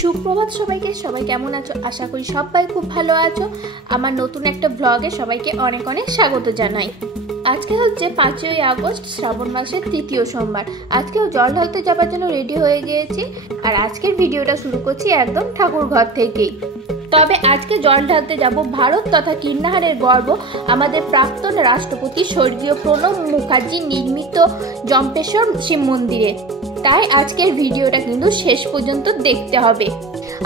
সুপ্রভাত সবাইকে। সবাই কেমন আছো? আশা করি সবাই খুব ভালো আছো। আমার নতুন একটা ব্লগে সবাইকে অনেক অনেক স্বাগত জানাই। আজকে হচ্ছে 5ই আগস্ট, শ্রাবণ মাসের তৃতীয় সোমবার। আজকেও জল ঢালতে যাবার জন্য রেডি হয়ে গিয়েছি। আর আজকের ভিডিওটা শুরু করছি একদম ঠাকুর ঘর থেকেই। তবে আজকে জল ঢালতে যাব ভারত তথা কীর্ণাহারের গর্ব আমাদের প্রাক্তন রাষ্ট্রপতি স্বর্গীয় প্রণব মুখার্জি নির্মিত জম্পেশ্বর শিব মন্দিরে। তাই আজকের ভিডিওটা কিন্তু শেষ পর্যন্ত দেখতে হবে।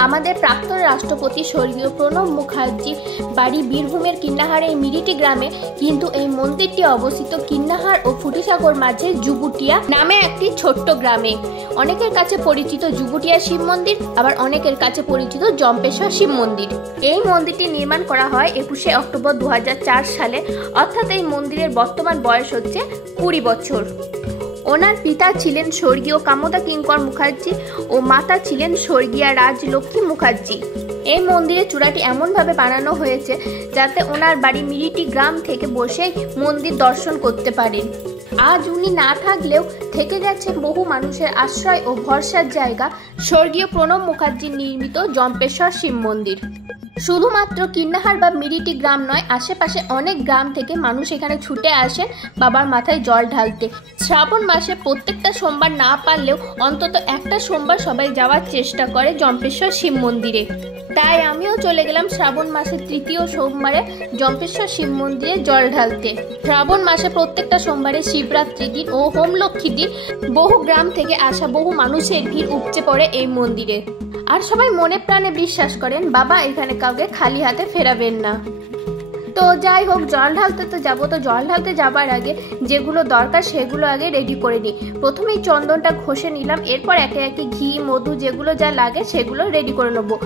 আমাদের প্রাক্তন রাষ্ট্রপতি স্বর্গীয় প্রণব মুখার্জির বাড়ি বীরভূমের কীর্ণাহারের মিরিটি গ্রামে, কিন্তু এই মন্দিরটি অবস্থিত কীর্ণাহার ও ফুটিসাগর মাঝে জুবুটিয়া নামে একটি ছোট্ট গ্রামে। অনেকের কাছে পরিচিত জুবুটিয়া শিব মন্দির, আবার অনেকের কাছে পরিচিত জম্পেশ্বর শিব মন্দির। এই মন্দিরটি নির্মাণ করা হয় 21শে অক্টোবর 2004 সালে, অর্থাৎ এই মন্দিরের বর্তমান বয়স হচ্ছে 20 বছর। ওনার পিতা ছিলেন স্বর্গীয় কামদা কিঙ্কর মুখার্জি ও মাতা ছিলেন স্বর্গীয়া রাজলক্ষ্মী মুখার্জি। এই মন্দিরের চূড়াটি এমনভাবে বানানো হয়েছে যাতে ওনার বাড়ি মিরিটি গ্রাম থেকে বসেই মন্দির দর্শন করতে পারেন। আজ উনি না থাকলেও থেকে গেছে বহু মানুষের আশ্রয় ও ভরসার জায়গা স্বর্গীয় প্রণব মুখার্জির নির্মিত জম্পেশ্বর শিব মন্দির। শুধুমাত্র কীর্ণাহার বা মিরিটি গ্রাম নয়, আশেপাশে অনেক গ্রাম থেকে মানুষ এখানে ছুটে আসেন বাবার মাথায় জল ঢালতে। শ্রাবণ মাসে প্রত্যেকটা সোমবার না পারলেও অন্তত একটা সোমবার সবাই যাওয়ার চেষ্টা করে জম্পেশ্বর শিব মন্দিরে। তাই আমিও চলে গেলাম শ্রাবণ মাসের তৃতীয় সোমবারে জম্পেশ্বর শিব মন্দিরে জল ঢালতে। শ্রাবণ মাসে প্রত্যেকটা সোমবারে শিবরাত্রি দিন ও হোমলক্ষ্মী দিন বহু গ্রাম থেকে আসা বহু মানুষের ভিড় উপচে পড়ে এই মন্দিরে। আর সবাই মনে প্রাণে বিশ্বাস করেন বাবা এখানে কাউকে খালি হাতে ফেরাবেন না। তো যাই হোক, জল ঢালতে তো যাবো, তো জল ঢালতে যাবার আগে যেগুলো দরকার সেগুলো আগে রেডি করে নিই। প্রথমেই চন্দনটা ঘষে নিলাম, এরপর একে একে ঘি মধু যেগুলো যা লাগে সেগুলো রেডি করে নেবো।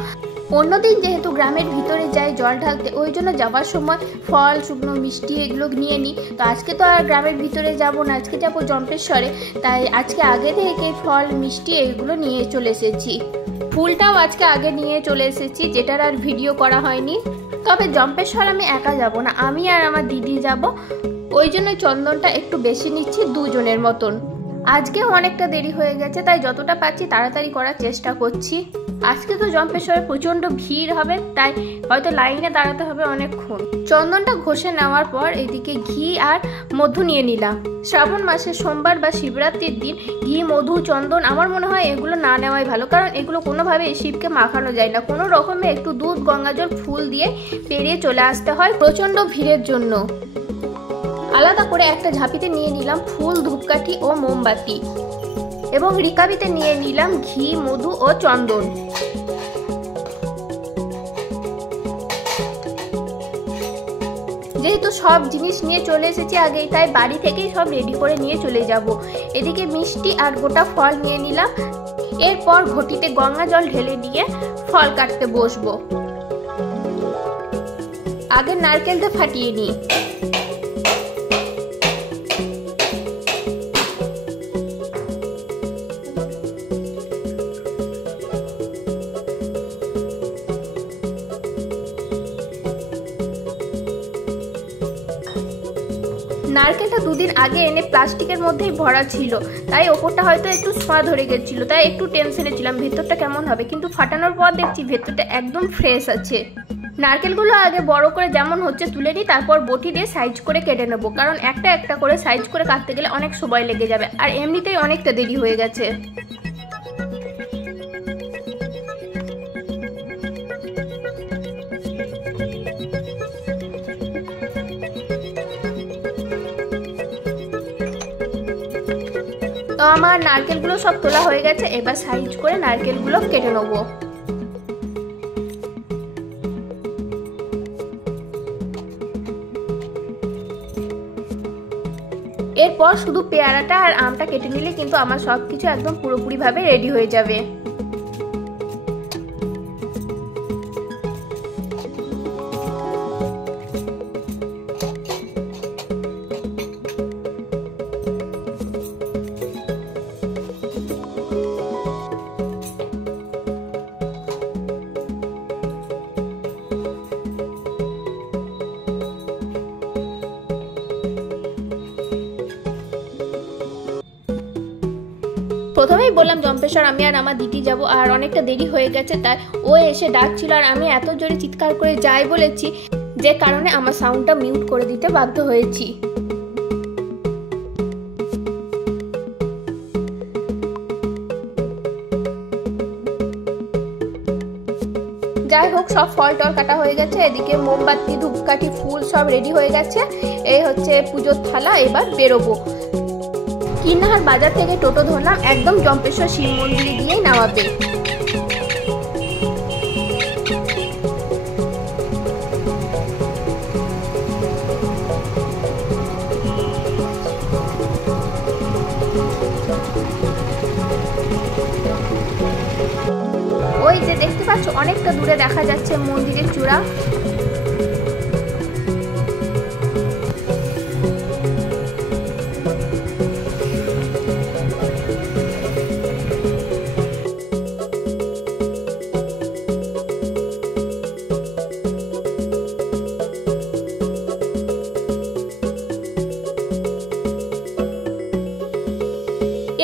অন্যদিন যেহেতু গ্রামের ভিতরে যাই জল ঢালতে, ওই জন্য যাবার সময় ফল শুকনো মিষ্টি এগুলো নিয়ে নিই। তো আজকে তো আর গ্রামের ভিতরে যাব না, আজকে যাবো জম্পেশ্বরে, তাই আজকে আগে থেকে ফল মিষ্টি এগুলো নিয়ে চলে এসেছি। ফুলটাও আজকে আগে নিয়ে চলে এসেছি, যেটার আর ভিডিও করা হয়নি। তবে জম্পেশ্বর আমি একা যাব না, আমি আর আমার দিদি যাব, ওই জন্য চন্দনটা একটু বেশি নিচ্ছি, দুজনের মতন। আজকেও অনেকটা দেরি হয়ে গেছে, তাই যতটা পাচ্ছি তাড়াতাড়ি করার চেষ্টা করছি। আজকে তো জম্পেশ্বরে প্রচণ্ড ভিড় হবে, তাই হয়তো লাইনে দাঁড়াতে হবে অনেকক্ষণ। চন্দনটা ঘষে নেওয়ার পর এদিকে ঘি আর মধু নিয়ে নিলাম। শ্রাবণ মাসের সোমবার বা শিবরাত্রির দিন ঘি মধু চন্দন আমার মনে হয় এগুলো না নেওয়াই ভালো, কারণ এগুলো কোনোভাবে শিবকে মাখানো যায় না। কোনো রকমে একটু দুধ গঙ্গাজল ফুল দিয়ে পেরিয়ে চলে আসতে হয় প্রচণ্ড ভিড়ের জন্য। আলাদা করে একটা ঝাঁপিতে নিয়ে নিলাম ফুল, ধূপকাঠি ও মোমবাতি, এবং রিকাবিতে নিয়ে নিলাম ঘি মধু ও চন্দন। যেহেতু সব জিনিস নিয়ে চলে এসেছি আগেই, তাই বাড়ি থেকেই সব রেডি করে নিয়ে চলে যাব। এদিকে মিষ্টি আর গোটা ফল নিয়ে নিলাম। এরপর ঘটিতে গঙ্গা জল ঢেলে দিয়ে ফল কাটতে বসবো। আগে নারকেলটা ফাটিয়ে নিই। নারকেলটা দুদিন আগে এনে প্লাস্টিকের মধ্যেই ভরা ছিল, তাই ওপরটা হয়তো একটু ছোঁয়া ধরে গেছিল, তাই একটু টেনশনে ছিলাম ভেতরটা কেমন হবে, কিন্তু ফাটানোর পর দেখছি ভেতরটা একদম ফ্রেশ আছে। নারকেলগুলো আগে বড় করে যেমন হচ্ছে তুলে নিই, তারপর বটি দিয়ে সাইজ করে কেটে নেবো, কারণ একটা একটা করে সাইজ করে কাটতে গেলে অনেক সময় লেগে যাবে, আর এমনিতেই অনেকটা দেরি হয়ে গেছে। তো আমার নারকেলগুলো সব তোলা হয়ে গেছে, এবার সাইজ করে নারকেলগুলো কেটে নেব। এরপর শুধু পেয়ারাটা আর আমটা কেটে নিলে কিন্তু আমার সবকিছু একদম পুরোপুরিভাবে রেডি হয়ে যাবে। প্রথমেই বললাম জম্পেশ্বর আমি আর আমার দিদি যাব, আর অনেকটা দেরি হয়ে গেছে, তাই ও এসে ডাকছিল আর আমি এত জোরে চিৎকার করে যাই বলেছি, যে কারণে আমার সাউন্ডটা মিউট করে দিতে বাধ্য হয়েছি। যাই হোক, সব ফল টল কাটা হয়ে গেছে, এদিকে মোমবাতি ধূপকাঠি ফুল সব রেডি হয়ে গেছে। এই হচ্ছে পুজোর থালা, এবার বেরোবো। কিন্নাহার বাজার থেকে টোটো ধরলাম, একদম জম্পেশ্বর শিব মন্দিরে গিয়েই নামাবে। ওই যে দেখতে পাচ্ছ অনেকটা দূরে দেখা যাচ্ছে মন্দিরের চূড়া।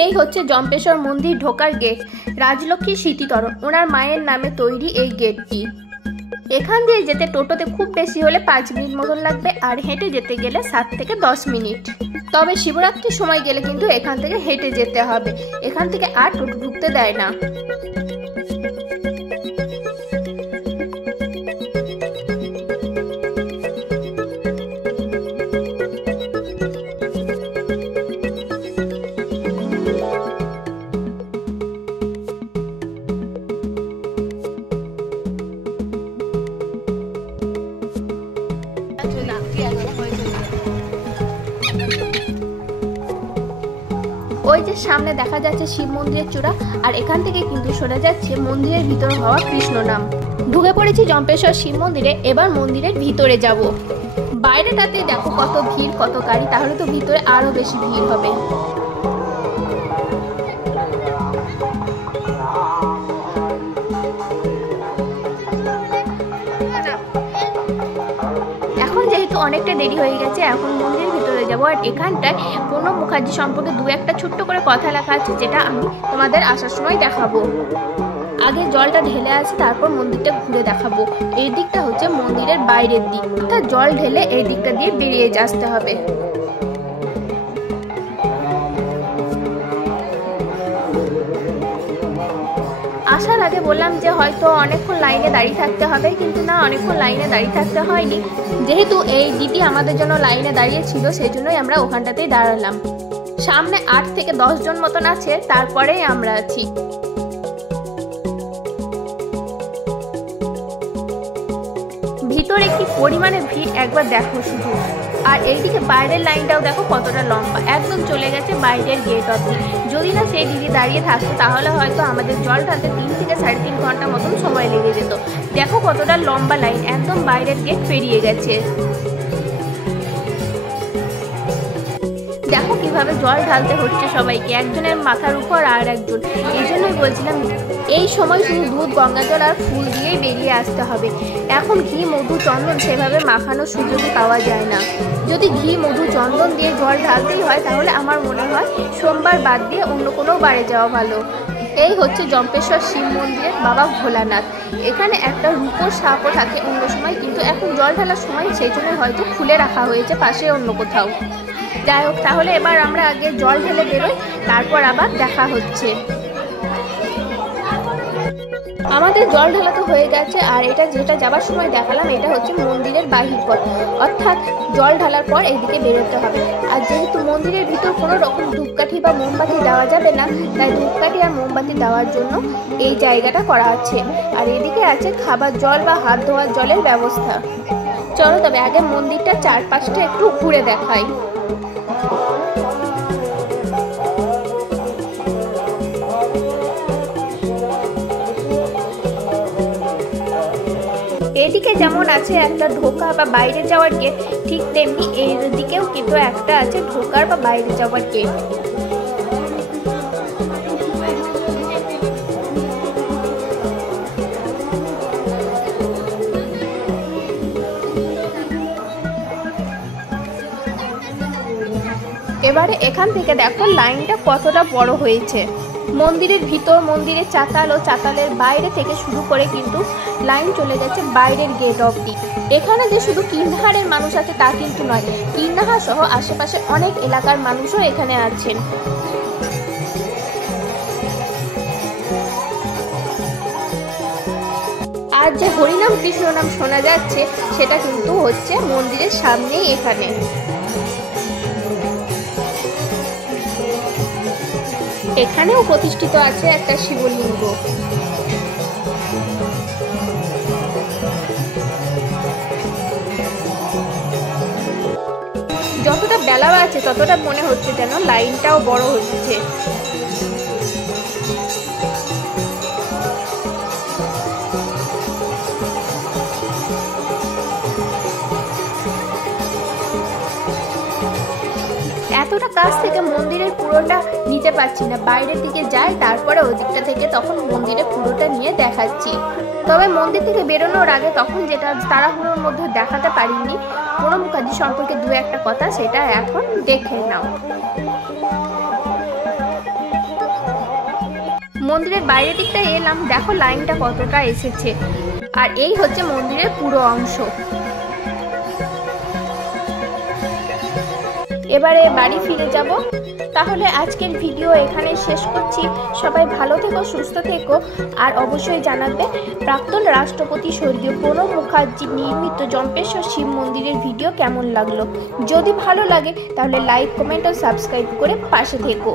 এই হচ্ছে জম্পেশ্বর মন্দির ঢোকার গেট, রাজলক্ষ্মী স্মৃতিতরণ, ওনার মায়ের নামে তৈরি এই গেটটি। এখান দিয়ে যেতে টোটোতে খুব বেশি হলে 5 মিনিট মতন লাগবে, আর হেঁটে যেতে গেলে 7 থেকে 10 মিনিট। তবে শিবরাত্রির সময় গেলে কিন্তু এখান থেকে হেঁটে যেতে হবে, এখান থেকে আর টোটো ঢুকতে দেয় না। ওই যে সামনে দেখা যাচ্ছে শিব মন্দিরের চূড়া, আর এখান থেকে কিন্তু সরে যাচ্ছে মন্দিরের ভিতরে হওয়া কৃষ্ণ নাম। ঢুকে পড়েছি জম্পেশ্বর শিব মন্দিরে, এবার মন্দিরের ভিতরে যাব। বাইরেটাতে দেখো কত ভিড়, কত গাড়ি, তাহলে তো ভিতরে আরো বেশি ভিড় হবে। এখন যেহেতু অনেকটা দেরি হয়ে গেছে, এখন মন্দিরের ভিতরে যাবো। আর এখানটায় প্রণব মুখার্জি সম্পর্কে 2-1টা ছোট্ট করে কথা লেখা আছে, যেটা আমি তোমাদের আসার সময় দেখাবো। আগে জলটা ঢেলে আসি, তারপর মন্দিরটা ঘুরে দেখাবো। এই দিকটা হচ্ছে মন্দিরের বাইরের দিক, অর্থাৎ জল ঢেলে এই দিকটা দিয়ে বেরিয়ে আসতে হবে। আসার আগে বললাম যে হয়তো অনেকক্ষণ লাইনে দাঁড়িয়ে থাকতে হবে, কিন্তু না, অনেকক্ষণ লাইনে দাঁড়িয়ে থাকতে হয়নি। যেহেতু এই দিদি আমাদের জন্য লাইনে দাঁড়িয়ে ছিল, সেই জন্যই আমরা ওখানটাতেই দাঁড়ালাম। সামনে 8 থেকে 10 জন মতন আছে, তারপরেই আমরা আছি। ভিতরে কি পরিমাণে ভিড় একবার দেখো শুধু। আর এইদিকে বাইরের লাইনটাও দেখো কতটা লম্বা, একদম চলে গেছে বাইরের গেট অবধি। যদি না সেই দিদি দাঁড়িয়ে থাকতো, তাহলে হয়তো আমাদের জল ঢালতে 3 থেকে 3.5 ঘন্টা মতন সময় লেগে যেত। দেখো কতটা লম্বা লাইন, একদম বাইরের গেট পেরিয়ে গেছে। দেখো কিভাবে জল ঢালতে হচ্ছে সবাইকে, একজনের মাথার উপর আর একজন। এই জন্যই বলছিলাম এই সময় শুধু দুধ, গঙ্গাজল আর ফুল দিয়েই বেরিয়ে আসতে হবে। এখন ঘি, মধু, চন্দন সেভাবে মাখানোর সুযোগই পাওয়া যায় না। যদি ঘি, মধু, চন্দন দিয়ে জল ঢালতেই হয়, তাহলে আমার মনে হয় সোমবার বাদ দিয়ে অন্য কোনো বারে যাওয়া ভালো। এই হচ্ছে জম্পেশ্বর শিব মন্দিরের বাবা ভোলানাথ। এখানে একটা রূপোর সাপও থাকে অন্য সময়, কিন্তু এখন জল ঢালার সময় সেই জন্য হয়তো খুলে রাখা হয়েছে পাশে অন্য কোথাও। যাই হোক, তাহলে এবার আমরা আগে জল ঢেলে বেরোই, তারপর আবার দেখা হচ্ছে। আমাদের জল ঢালা তো হয়ে গেছে, আর এটা যেটা যাবার সময় দেখালাম, এটা হচ্ছে মন্দিরের বাহির পথ, অর্থাৎ জল ঢালার পর এইদিকে বেরোতে হবে। আর যেহেতু মন্দিরের ভিতর কোনো রকম ধূপকাঠি বা মোমবাতি দেওয়া যাবে না, তাই ধূপকাঠি আর মোমবাতি দেওয়ার জন্য এই জায়গাটা করা আছে। আর এদিকে আছে খাবার জল বা হাত ধোয়ার জলের ব্যবস্থা। চলো তবে আগে মন্দিরটা চারপাশটা একটু ঘুরে দেখাই। এদিকে যেমন আছে একটা ঢোকা বা বাইরে যাওয়ার গেট, ঠিক তেমনি এই দিকেও কিন্তু একটা আছে ঢোকার বা বাইরে যাওয়ার গেট। এবারে এখান থেকে দেখো লাইনটা কতটা বড় হয়েছে। মন্দিরের ভিতর, মন্দিরের চাতাল ও চাতালের বাইরে থেকে শুরু করে কিন্তু লাইন চলে যাচ্ছে বাইরের গেট অবধি। এখানে যে শুধু কিন্নাহারের মানুষ আছে তা কিন্তু নয়, কিন্নাহার সহ আশেপাশে অনেক এলাকার মানুষও এখানে আছেন। আর যে হরিনাম কৃষ্ণ নাম শোনা যাচ্ছে সেটা কিন্তু হচ্ছে মন্দিরের সামনেই এখানে। এখানেও প্রতিষ্ঠিত আছে একটা শিবলিঙ্গ। যতটা বেলা আছে ততটা মনে হচ্ছে যেন লাইনটাও বড় হচ্ছে। এতটা কাছ থেকে মন্দিরের পুরোটা নিতে পারছি না, বাইরের দিকে যাই তারপরে ওদিকটা থেকে তখন মন্দিরের পুরোটা নিয়ে দেখাচ্ছি। তবে মন্দির থেকে বেরোনোর আগে তখন যেটা তাড়াহুড়োর মধ্যে দেখাতে পারিনি প্রণব মুখার্জি সম্পর্কে দু একটা কথা, সেটা এখন দেখে নাও। মন্দিরের বাইরের দিকটা এলাম, দেখো লাইনটা কতটা এসেছে। আর এই হচ্ছে মন্দিরের পুরো অংশ। এবারে বাড়ি ফিরে যাব। তাহলে আজকের ভিডিও এখানে শেষ করছি। সবাই ভালো থেকো, সুস্থ থেকো। আর অবশ্যই জানাবে প্রাক্তন রাষ্ট্রপতি স্বর্গীয় প্রণব মুখার্জি নির্মিত জম্পেশ্বর শিব মন্দিরের ভিডিও কেমন লাগলো। যদি ভালো লাগে তাহলে লাইক, কমেন্ট ও সাবস্ক্রাইব করে পাশে থেকো।